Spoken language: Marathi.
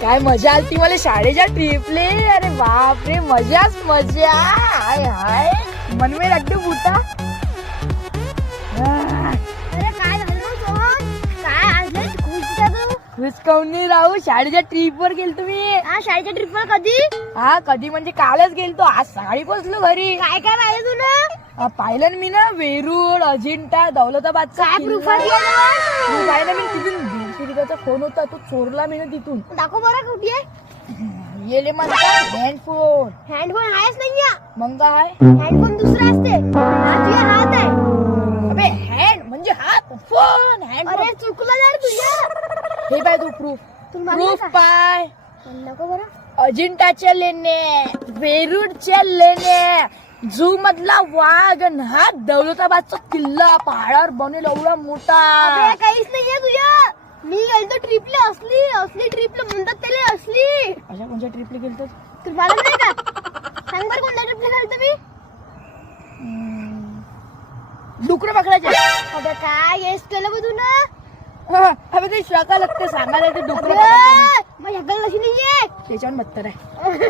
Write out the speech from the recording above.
काय मजा आली मला शाळेच्या ट्रिपले. अरे बाप रे, मजाच मजा. हाय हाय मन में लड्डू फुटा. अरे काय झालं सोहम? काय आज लय खुश आहे तू? खुश काऊन नाही राहू, शाळेच्या ट्रिप वर गेलो तुम्ही. हा शाळेच्या ट्रिपवर कधी? हा कधी म्हणजे कालच गेलतो, आज सकाळी पोचलो घरी. काय काय पाहिलं तुला? पाहिलं ना मी ना, वेरूळ, अजिंठा, दौलताबादचा काय किल्ला. प्रूफ आहे? मी पाहिलं मी तिथून बिलकिरीचा फोन होता, तो चोरला मी ना तिथून. दाखव बरं कुठे आहे? येले मला हँडफोन. हँडफोन आहेच नाहीये. मग काय? हँडफोन दुसरा असते, हा तुझ्या हात आहे. अबे हँड म्हणजे हात, फोन हँड. अरे चुकलं यार तुझ्या. हे पाय तू प्रूफ. तू मारलं प्रूफ का? पाय. नको बरं. अजिंठाच्या लेणे, वेरूळच्या लेणे, झू मधला वाघ, आणि हा दौलताबादचा किल्ला पहाडावर बनेल एवढा मोठा. अबे काहीच नाहीये तुझ्या. मी गेलतो ट्रिपला, असली ट्रिपला म्हणतात त्याला असली. अशा कोणत्या ट्रिपला गेलतो? तुला मालूम नाही का? सांग बरं कोणत्या ट्रिपला गेलतो मी? डुकर पकडायचे. अबे काय गेस केलं बघ तू ना. अबे ते शाखा लागते सांगायला, ते डुकर मग ह्याकडे कशी नाहीये. त्याच्यावर बत्तर आहे.